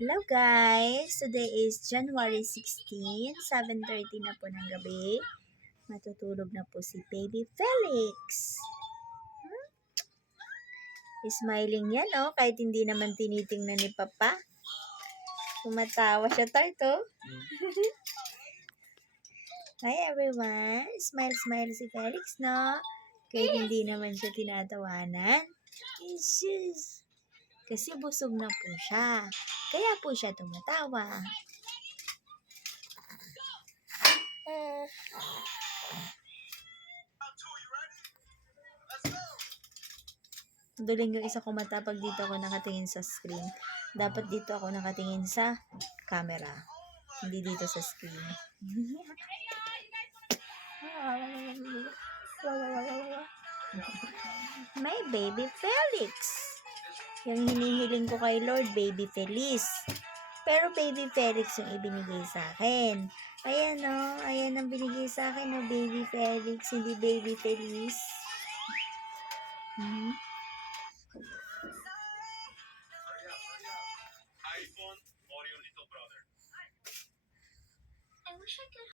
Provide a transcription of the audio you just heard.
Hello guys! Today is January 16, 7:30 na po ng gabi. Matutulog na po si Baby Felix. Smiling yan kahit hindi naman tinitingnan ni Papa. Tumatawa siya tarto. Hi everyone! Smile smile si Felix no? Kahit hindi naman siya tinatawanan. Jesus! Kasi busog na po siya. Kaya po siya tumatawa. Duling yung isa ko mata pag dito ako nakatingin sa screen. Dapat dito ako nakatingin sa camera. Hindi dito sa screen. My baby Felix. Yung hinihiling ko kay Lord, baby Feliz. Pero baby Felix yung ibinigay sa akin. Ayan ayan ang binigay sa akin baby Felix, hindi baby Feliz. iPhone or your little brother? I wish I could